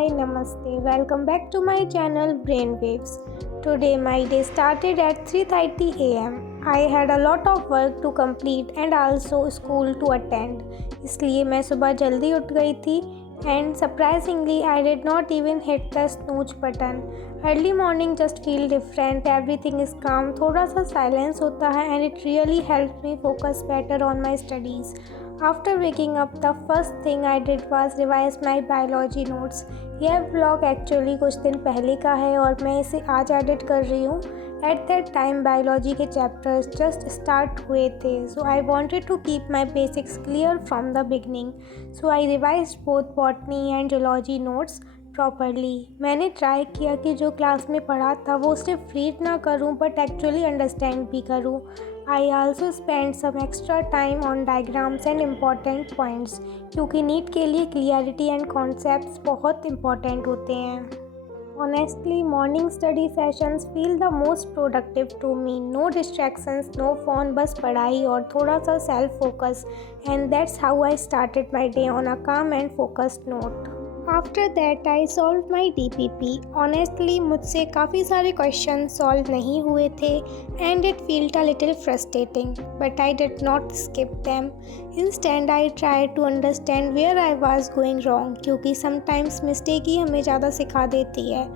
Hi, Namaste. Welcome back to my channel Brainwaves. Today my day started at 3:30 a.m. I had a lot of work to complete and also school to attend. इसलिए मैं सुबह जल्दी उठ गई थी and surprisingly I did not even hit the snooze button. Early morning just feel different. Everything is calm. थोड़ा सा silence होता है and it really helped me focus better on my studies. After waking up, the first thing I did was revise my biology notes. यह vlog actually कुछ दिन पहले का है और मैं इसे आज एडिट कर रही हूँ. एट दैट टाइम बायोलॉजी के चैप्टर्स जस्ट स्टार्ट हुए थे, so I wanted to keep my basics clear from the beginning. So I revise both botany and zoology notes properly. मैंने ट्राई किया कि जो क्लास में पढ़ा था वो सिर्फ रीड ना करूँ बट एक्चुअली अंडरस्टैंड भी करूँ. I also spent some extra time on diagrams and important points क्योंकि नीट के लिए क्लियरिटी एंड कॉन्सेप्ट्स बहुत इम्पॉर्टेंट होते हैं. Honestly, morning study sessions feel the most productive to me. No distractions, no phone, बस पढ़ाई और थोड़ा सा self focus, and that's how I started my day on a calm and focused note. After that I solved my DPP. Honestly मुझसे काफ़ी सारे question solve नहीं हुए थे and it felt a little frustrating, but I did not skip them. Instead I tried to understand where I was going wrong क्योंकि sometimes mistake ही हमें ज़्यादा सिखा देती है.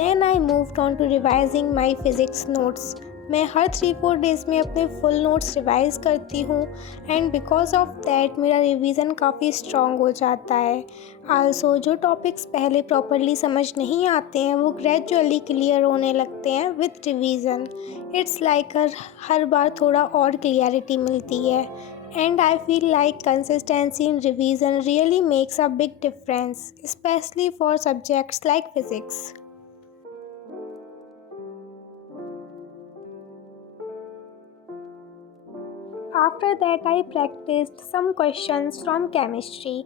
Then I moved on to revising my physics notes. मैं हर 3-4 days में अपने full notes revise करती हूँ एंड बिकॉज ऑफ दैट मेरा रिवीजन काफ़ी स्ट्रॉन्ग हो जाता है. आल्सो जो टॉपिक्स पहले प्रॉपरली समझ नहीं आते हैं वो ग्रेजुअली क्लियर होने लगते हैं विद रिवीजन. इट्स लाइक हर बार थोड़ा और क्लियरिटी मिलती है and I feel like consistency in revision really makes a big difference, especially for subjects like physics. After that I practiced some questions from chemistry,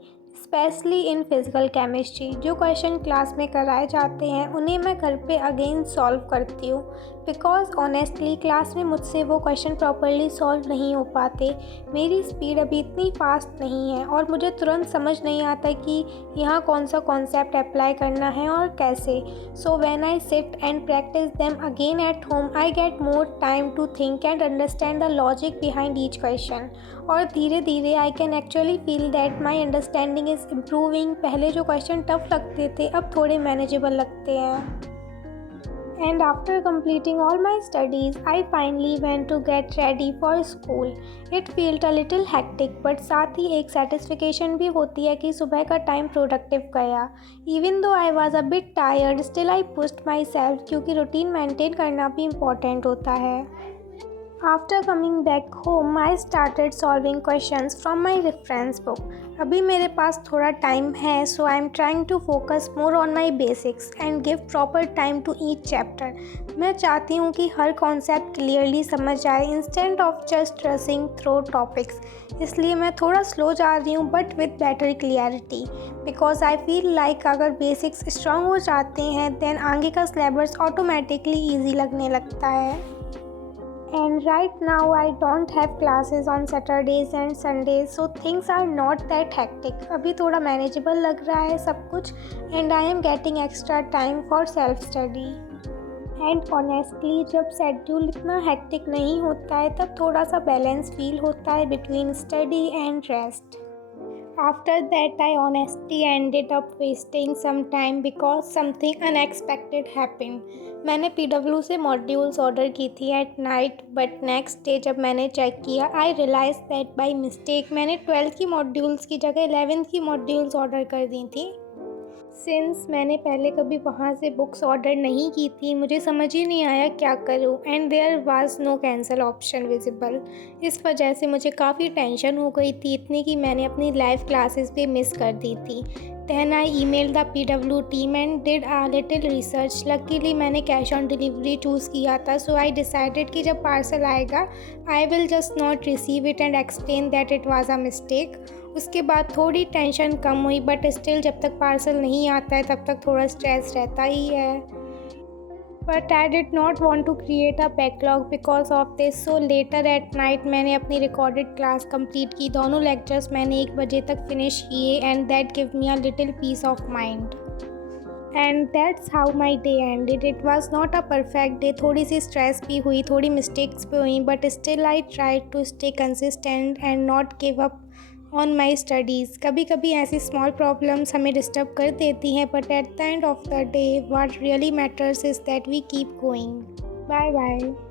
specially in physical chemistry. जो question class में कराए जाते हैं उन्हें मैं घर पे again solve करती हूँ बिकॉज ऑनेस्टली क्लास में मुझसे वो क्वेश्चन प्रॉपरली सॉल्व नहीं हो पाते. मेरी स्पीड अभी इतनी फास्ट नहीं है और मुझे तुरंत समझ नहीं आता कि यहाँ कौन सा कॉन्सेप्ट अप्लाई करना है और कैसे. So when I sit and practise them again at home I get more time to think and understand the logic behind each question. और धीरे धीरे I can actually feel that my understanding is improving. पहले जो question tough लगते थे अब थोड़े manageable लगते हैं. And after completing all my studies, I finally went to get ready for school. It felt a little hectic, but साथ ही एक satisfaction भी होती है कि सुबह का टाइम प्रोडक्टिव गया. Even though I was a bit tired, still I pushed myself क्योंकि रूटीन मेंटेन करना भी इम्पोर्टेंट होता है. After coming back home, I started solving questions from my reference book. अभी मेरे पास थोड़ा टाइम है, so I am trying to focus more on my basics and give proper time to each chapter. मैं चाहती हूँ कि हर कॉन्सेप्ट क्लियरली समझ आए instant of just रसिंग through topics. इसलिए मैं थोड़ा स्लो जा रही हूँ but with better clarity because I feel like अगर बेसिक्स स्ट्रॉन्ग हो जाते हैं देन आगे का सिलेबस ऑटोमेटिकली ईजी लगने लगता है. And right now I don't have classes on Saturdays and Sundays, so things are not that hectic. अभी थोड़ा manageable लग रहा है सब कुछ and I am getting extra time for self study. And honestly जब schedule इतना hectic नहीं होता है तब थोड़ा सा balance feel होता है between study and rest. After that I honestly ended up wasting some time because something unexpected happened. मैंने PW से मॉड्यूल्स ऑर्डर की थी at night but next day जब मैंने चेक किया आई रियलाइज दैट बाय मिस्टेक मैंने 12th की modules की जगह 11th की मॉड्यूल्स ऑर्डर कर दी थी. सिंस मैंने पहले कभी वहाँ से बुक्स ऑर्डर नहीं की थी मुझे समझ ही नहीं आया क्या करूँ and there was no cancel option visible. इस वजह से मुझे काफ़ी टेंशन हो गई थी इतनी कि मैंने अपनी लाइव क्लासेस भी मिस कर दी थी. Then I emailed the PW team and did a little research. Luckily मैंने कैश ऑन डिलीवरी चूज़ किया था so I decided कि जब पार्सल आएगा I will just not receive it and explain that it was a mistake. उसके बाद थोड़ी tension कम हुई बट स्टिल जब तक पार्सल नहीं आता है तब तक थोड़ा स्ट्रेस रहता ही है. But I did not want to create a backlog because of this. So later at night मैंने अपनी रिकॉर्डेड क्लास कंप्लीट की. दोनों लेक्चर्स मैंने 1 बजे तक फिनिश किए and that give me a little peace of mind. And that's how my day ended. It was not a perfect day. थोड़ी सी स्ट्रेस भी हुई, थोड़ी मिस्टेक्स भी हुई, but still I try to stay consistent and not give up on my studies. कभी कभी ऐसी स्मॉल प्रॉब्लम्स हमें डिस्टर्ब कर देती हैं, but at the end of the day what really matters is that we keep going. Bye bye.